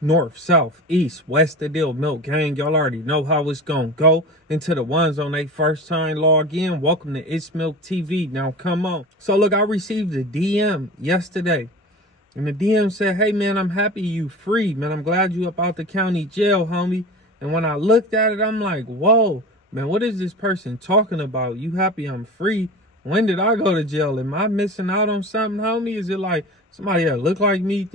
North, south, east, west of deal, Milk Gang. Y'all already know how it's gonna go. And to the ones on their first time log in, welcome to It's Milk TV. Now come on. So look, I received a DM yesterday. And the DM said, hey man, I'm happy you free. Man, I'm glad you up out the county jail, homie. And when I looked at it, I'm like, whoa, man, what is this person talking about? You happy I'm free? When did I go to jail? Am I missing out on something, homie? Is it like somebody that look like me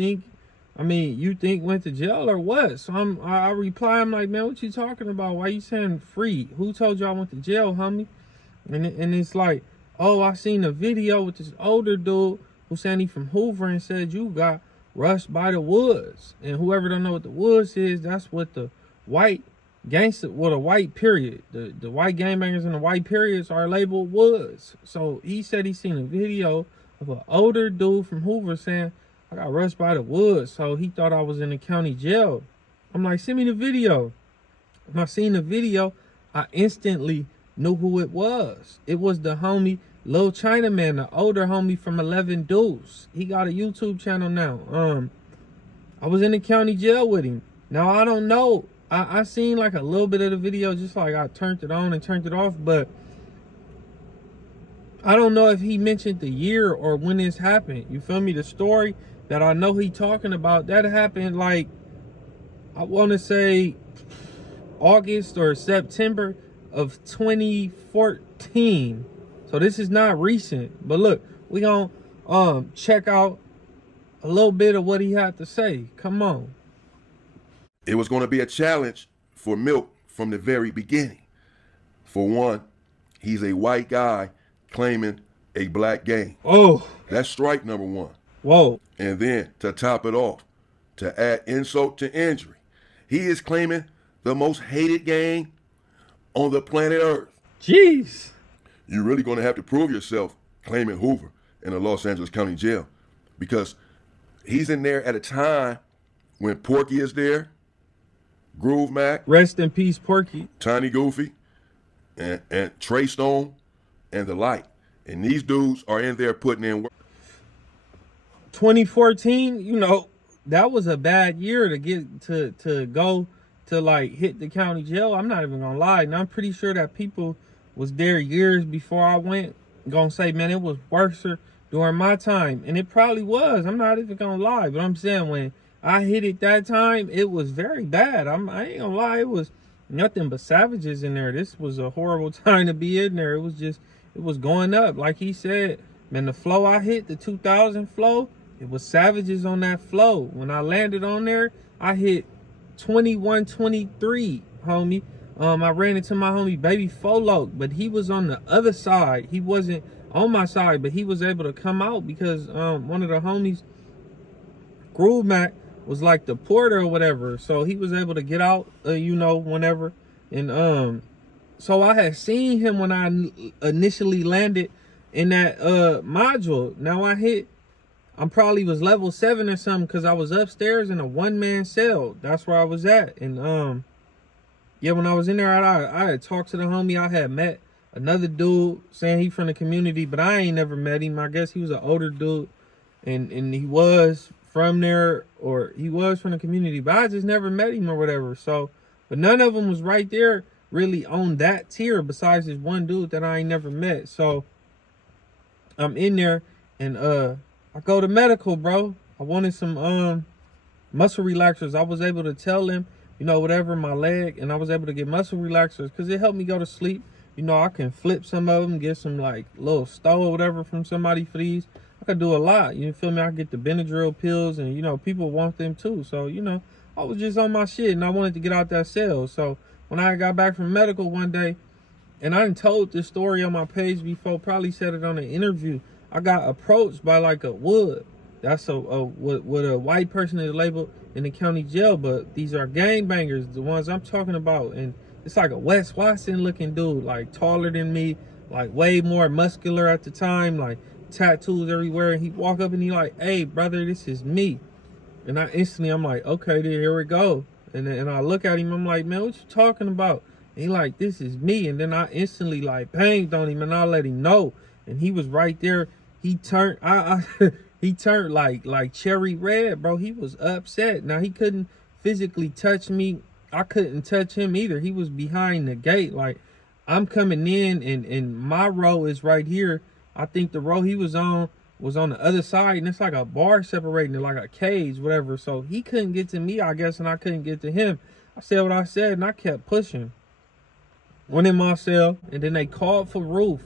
you think went to jail or what? So I reply, I'm like, man, what you talking about? Why you saying free? Who told you I went to jail, homie? And it's like, oh, I seen a video with this older dude who said he from Hoover and said you got rushed by the woods. And whoever don't know what the woods is, that's what the white gangster, well, the white period, the white gangbangers and the white periods are labeled woods. So he said he seen a video of an older dude from Hoover saying, I got rushed by the woods, so he thought I was in the county jail. I'm like, send me the video. When I seen the video, I instantly knew who it was. It was the homie, Lil Chinaman, the older homie from 11 Deuce. He got a YouTube channel now. I was in the county jail with him. Now, I don't know. I seen like a little bit of the video, just like I turned it on and turned it off, but I don't know if he mentioned the year or when this happened. You feel me? The story that I know he talking about, that happened like, I want to say August or September of 2014. So this is not recent. But look, we gonna check out a little bit of what he had to say. Come on. It was going to be a challenge for Milk from the very beginning. For one, he's a white guy claiming a black gang. Oh. That's strike number one. Whoa. And then to top it off, to add insult to injury, he is claiming the most hated gang on the planet Earth. Jeez. You're really going to have to prove yourself claiming Hoover in the Los Angeles County Jail, because he's in there at a time when Porky is there, Groove Mac, rest in peace, Porky, Tiny Goofy, and Trey Stone, and the like. And these dudes are in there putting in work. 2014, you know, that was a bad year to get to go to like hit the county jail. I'm not even gonna lie, and I'm pretty sure that people was there years before I went. Gonna say, man, it was worse during my time, and it probably was. I'm not even gonna lie, but I'm saying when I hit it that time, it was very bad. I ain't gonna lie, it was nothing but savages in there. This was a horrible time to be in there. It was going up, like he said, man. The flow I hit, the 2000 flow. It was savages on that flow. When I landed on there, I hit 2123, homie. I ran into my homie Baby Folo, but he was on the other side. He wasn't on my side, but he was able to come out because one of the homies, Groove Mac, was like the porter or whatever. So he was able to get out, you know, whenever. And so I had seen him when I initially landed in that module. Now I probably was level 7 or something because I was upstairs in a one-man cell. That's where I was at. And yeah, when I was in there, I had talked to the homie. I had met another dude saying he from the community, but I ain't never met him. I guess he was an older dude, and he was from there, or he was from the community, but I just never met him or whatever. So, but none of them was right there really on that tier besides this one dude that I ain't never met. So I'm in there, and I go to medical, bro. I wanted some muscle relaxers. I was able to tell them, you know, whatever, my leg, and I was able to get muscle relaxers because it helped me go to sleep. You know, I can flip some of them, get some like little stole or whatever from somebody for these. I could do a lot. You feel me? I get the Benadryl pills, and you know, people want them too. So, you know, I was just on my shit, and I wanted to get out that cell. So when I got back from medical one day, and I done told this story on my page before, probably said it on an interview, I got approached by like a wood. That's what a white person is labeled in the county jail, but these are gangbangers, the ones I'm talking about. And it's like a Wes Watson looking dude, like taller than me, like way more muscular at the time, like tattoos everywhere. And he walk up and he like, hey brother, this is me. And I'm like, okay, then here we go. And I look at him, I'm like, man, what you talking about? And he like, this is me. And then I instantly like banged on him, and I let him know. And he was right there. He turned, he turned like cherry red, bro. He was upset. Now he couldn't physically touch me, I couldn't touch him either. He was behind the gate. Like, I'm coming in, and my row is right here. I think the row he was on the other side, and it's like a bar separating it, like a cage, whatever. So he couldn't get to me, I guess, and I couldn't get to him. I said what I said, and I kept pushing. Went in my cell, and then they called for roof.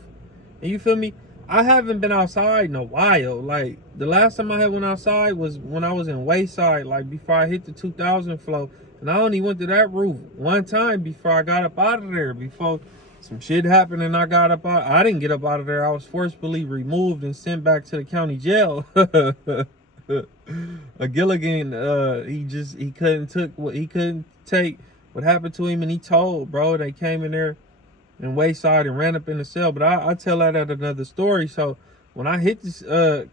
And you feel me? I haven't been outside in a while. Like, the last time I had went outside was when I was in Wayside, like before I hit the 2000 flow. And I only went to that roof one time before I got up out of there. Before some shit happened and I got up out. I didn't get up out of there. I was forcibly removed and sent back to the county jail. A Gilligan, he couldn't take what happened to him, and he told, bro. They came in there in Wayside and ran up in the cell. But I tell that at another story. So when I hit this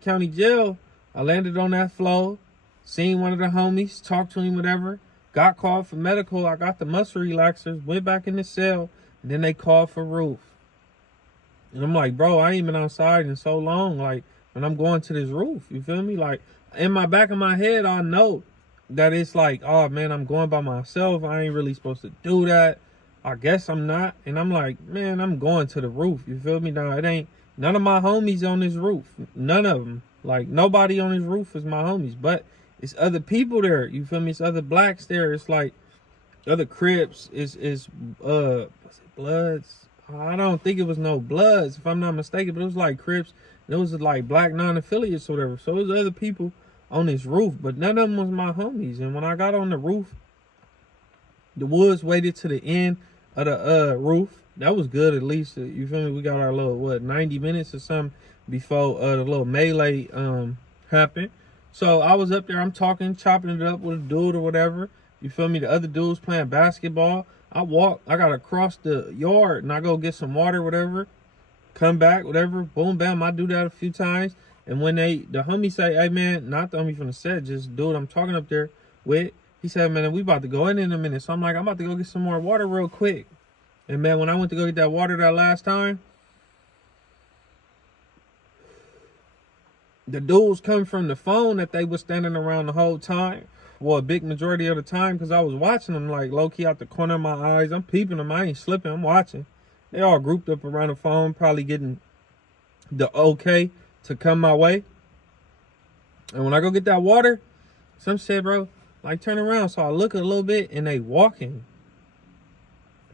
county jail, I landed on that floor, seen one of the homies, talked to him, whatever, got called for medical. I got the muscle relaxers, went back in the cell, and then they called for roof. And I'm like, bro, I ain't been outside in so long. Like, when I'm going to this roof, you feel me? Like, in my back of my head, I know that it's like, oh man, I'm going by myself. I ain't really supposed to do that. I guess I'm not. And I'm like, man, I'm going to the roof. You feel me? Now, it ain't none of my homies on this roof. None of them. Like, nobody on this roof is my homies. But it's other people there. You feel me? It's other blacks there. It's like other Crips. What's it, Bloods? I don't think it was no Bloods, if I'm not mistaken. But it was like Crips. It was like black non-affiliates or whatever. So it was other people on this roof. But none of them was my homies. And when I got on the roof, the Woods waited to the end of the roof. That was good, at least. You feel me? We got our little 90 minutes or something before the little melee happened. So I was up there, I'm talking, chopping it up with a dude or whatever. You feel me? The other dude's playing basketball. I gotta cross the yard and I go get some water, whatever. Come back, whatever. Boom, bam. I do that a few times. And when the homie say, hey man, not the homie from the set, just dude I'm talking up there with. He said, man, we about to go in a minute. So I'm like, I'm about to go get some more water real quick. And man, when I went to go get that water that last time, the dudes come from the phone that they was standing around the whole time. Well, a big majority of the time, because I was watching them like low-key out the corner of my eyes. I'm peeping them. I ain't slipping. I'm watching. They all grouped up around the phone, probably getting the okay to come my way. And when I go get that water, some said, bro, like turn around. So I look a little bit and they walking.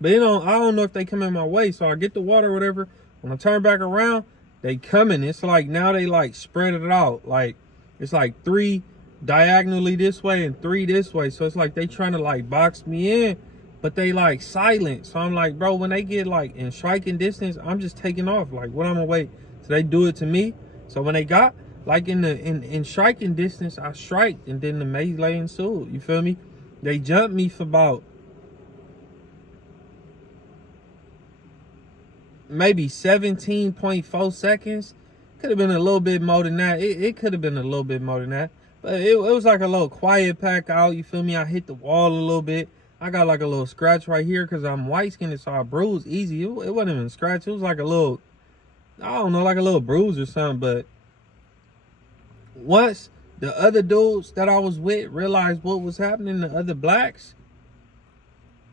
But I don't know if they come in my way. So I get the water or whatever. When I turn back around, they coming. It's like now they like spread it out. Like it's like 3 diagonally this way and 3 this way. So it's like they trying to like box me in, but they like silent. So I'm like, bro, when they get like in striking distance, I'm just taking off. Like what I'm gonna wait till they do it to me. So when they got like in striking distance, I striked and then the melee ensued. You feel me? They jumped me for about maybe 17.4 seconds. Could have been a little bit more than that. It could have been a little bit more than that. But it was like a little quiet pack out. You feel me? I hit the wall a little bit. I got like a little scratch right here because I'm white skinned, so I bruised easy. It wasn't even a scratch. It was like a little, I don't know, like a little bruise or something. But once the other dudes that I was with realized what was happening, the other blacks,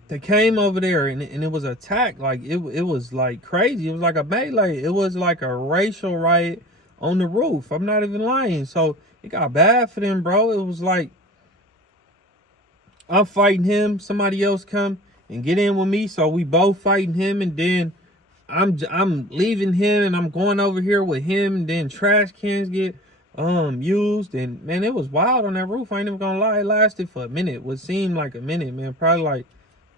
they came over there and it was attack. Like it was like crazy. It was like a melee. It was like a racial riot on the roof. I'm not even lying. So it got bad for them, bro. It was like I'm fighting him, somebody else come and get in with me, so we both fighting him, and then I'm leaving him and I'm going over here with him, and then trash cans get used, and man, it was wild on that roof. I ain't even gonna lie. It lasted for a minute. What seemed like a minute, man. Probably like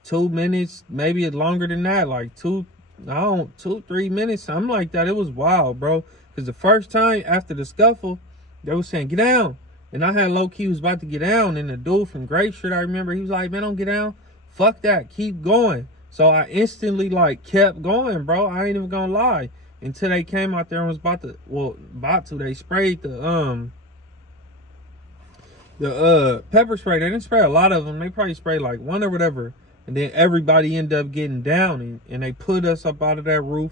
2 minutes, maybe longer than that, like 2, 3 minutes, something like that. It was wild, bro. Because the first time after the scuffle, they was saying, get down. And I had low-key was about to get down. And the dude from Grape Street, I remember, he was like, man, don't get down. Fuck that. Keep going. So I instantly, like, kept going, bro. I ain't even gonna lie. Until they came out there and was about to, they sprayed the pepper spray. They didn't spray a lot of them. They probably sprayed, like, 1 or whatever. And then everybody ended up getting down. And they put us up out of that roof,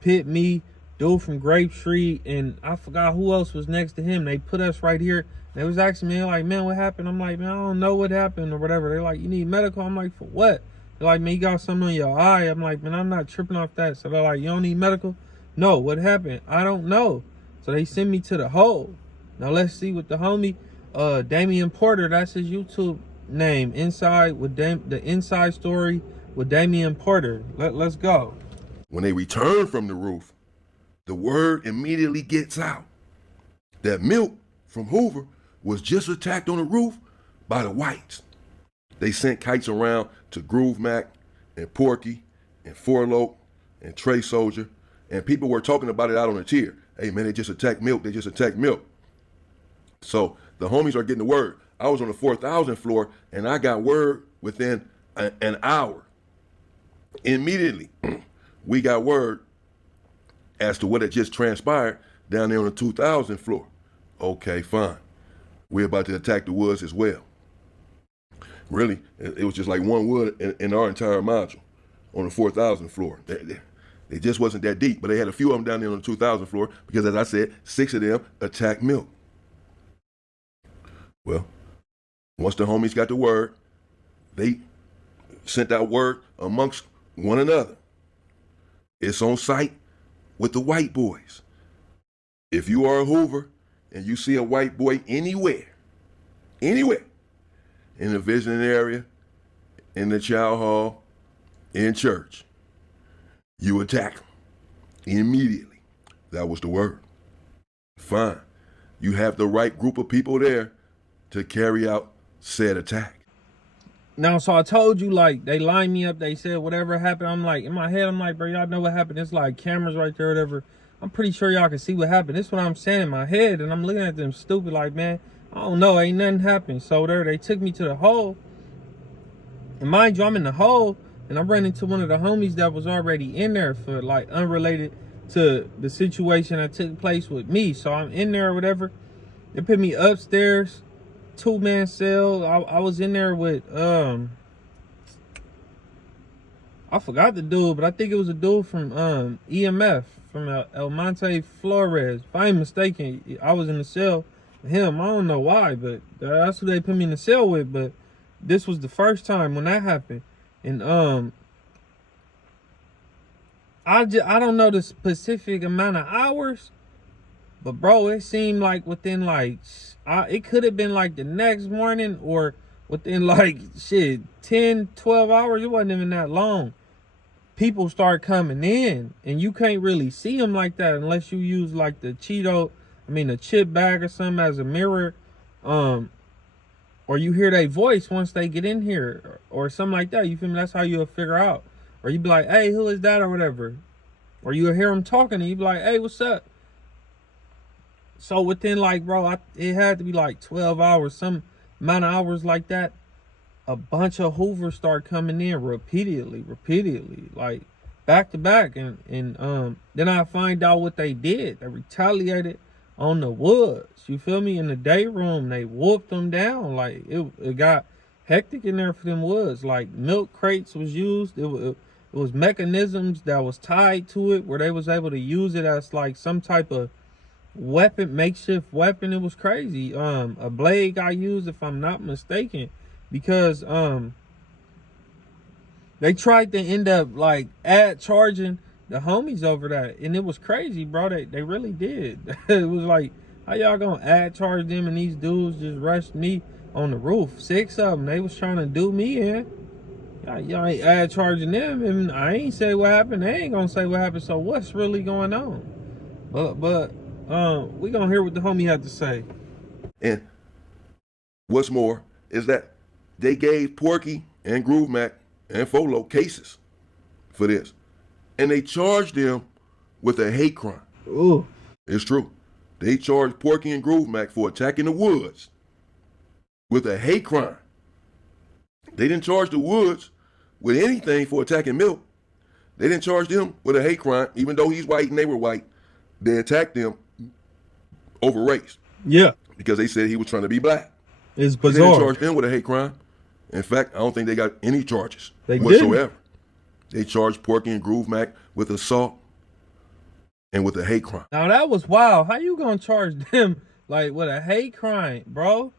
pit me, dude from Grape Street, and I forgot who else was next to him. They put us right here. They was asking me, like, man, what happened? I'm like, man, I don't know what happened or whatever. They're like, you need medical? I'm like, for what? They're like, man, you got something on your eye. I'm like, man, I'm not tripping off that. So they're like, you don't need medical? No, what happened? I don't know. So they send me to the hole. Now let's see what the homie, Damian Porter, that's his YouTube name, Inside with the Inside Story with Damian Porter. Let's go. When they return from the roof, the word immediately gets out that Milk from Hoover was just attacked on the roof by the whites. They sent kites around to Groove Mac and Porky and Forloke and Trey Soldier, and people were talking about it out on the tier. Hey man, they just attacked Milk, they just attacked Milk. So the homies are getting the word. I was on the 4,000 floor and I got word within an hour. Immediately, we got word as to what had just transpired down there on the 2,000 floor. Okay, fine. We're about to attack the woods as well. Really, it was just like one wood in our entire module on the 4,000 floor. It just wasn't that deep, but they had a few of them down there on the 2,000 floor because, as I said, 6 of them attacked Milk. Well, once the homies got the word, they sent out word amongst one another. It's on site with the white boys. If you are a Hoover and you see a white boy anywhere, in the visiting area, in the chow hall, in church, you attack them immediately. That was the word. Fine. You have the right group of people there to carry out said attack. Now, so I told you, like, they lined me up. They said whatever happened. I'm like, in my head, I'm like, bro, y'all know what happened. It's like cameras right there, whatever. I'm pretty sure y'all can see what happened. This is what I'm saying in my head, and I'm looking at them stupid, like, man, I don't know, ain't nothing happened. So there, they took me to the hole, and mind you, I'm in the hole, and I'm running into one of the homies that was already in there for, like, unrelated to the situation that took place with me. So I'm in there or whatever. They put me upstairs, 2-man cell. I was in there with I forgot the dude, but I think it was a dude from EMF from El Monte Flores. If I ain't mistaken, I was in the cell with him. I don't know why, but that's who they put me in the cell with. But this was the first time when that happened, and I don't know the specific amount of hours, but bro, it seemed like within like it could have been like the next morning or within like shit 10, 12 hours. It wasn't even that long. People start coming in, and you can't really see them like that unless you use like the chip bag or something as a mirror, or you hear their voice once they get in here or something like that. You feel me? That's how you'll figure out. Or you be like, hey, who is that or whatever. Or you'll hear them talking and you be like, hey, what's up? So within like, bro, it had to be like 12 hours, some amount of hours like that. A bunch of Hoovers start coming in repeatedly, like back to back. And then I find out what they did. They retaliated on the woods. You feel me? In the day room, they whooped them down. Like it got hectic in there for them woods. Like milk crates was used. It was mechanisms that was tied to it where they was able to use it as like some type of weapon, makeshift weapon. It was crazy. A blade got used, if I'm not mistaken, because they tried to end up like charging the homies over that, and it was crazy, bro. They really did. It was like, how y'all gonna charge them, and these dudes just rushed me on the roof. 6 of them, they was trying to do me in. Y'all ain't charging them, and I ain't say what happened. They ain't gonna say what happened. So what's really going on? But we gonna hear what the homie had to say. And what's more is that they gave Porky and Groove Mac and Folo cases for this, and they charged them with a hate crime. Ooh, it's true. They charged Porky and Groove Mac for attacking the woods with a hate crime. They didn't charge the woods with anything for attacking Milk. They didn't charge them with a hate crime, even though he's white and they were white. They attacked them over race. Yeah. Because they said he was trying to be black. It's bizarre. They didn't charge them with a hate crime. In fact, I don't think they got any charges whatsoever. They charged Porky and Groove Mac with assault, and with a hate crime. Now that was wild. How you gonna charge them like with a hate crime, bro?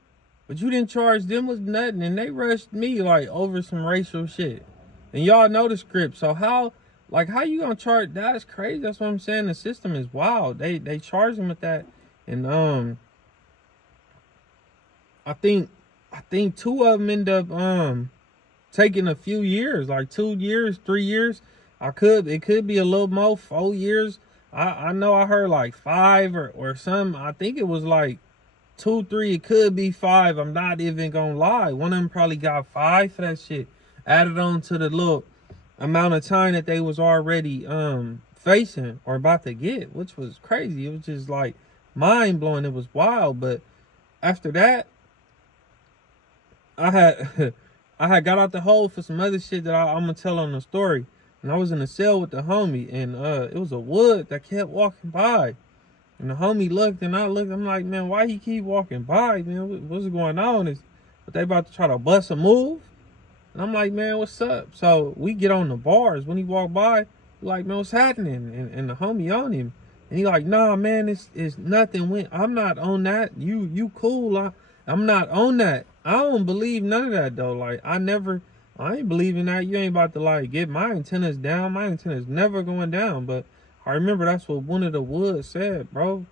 But you didn't charge them with nothing, and they rushed me like over some racial shit. And y'all know the script, so how you gonna charge? That's crazy. That's what I'm saying. The system is wild. They charge them with that, and I think two of them end up taking a few years, like 2 years, 3 years. It could be a little more, 4 years. I know I heard like 5 or something. I think it was like 2, 3. It could be 5. I'm not even gonna lie. One of them probably got 5 for that shit. Added on to the little amount of time that they was already facing or about to get, which was crazy. It was just like mind blowing. It was wild. But after that, I had I had got out the hole for some other shit that I'm gonna tell on the story. And I was in a cell with the homie, and it was a wood that kept walking by. And the homie looked, and I looked. I'm like, man, why he keep walking by, man? What's going on? But they about to try to bust a move? And I'm like, man, what's up? So we get on the bars. When he walked by, we like, man, what's happening? And the homie on him. And he like, nah, man, it's nothing. I'm not on that. You cool. I'm not on that. I don't believe none of that, though. Like, I ain't believing that. You ain't about to, like, get my antennas down. My antennas never going down. But I remember that's what one of the woods said, bro.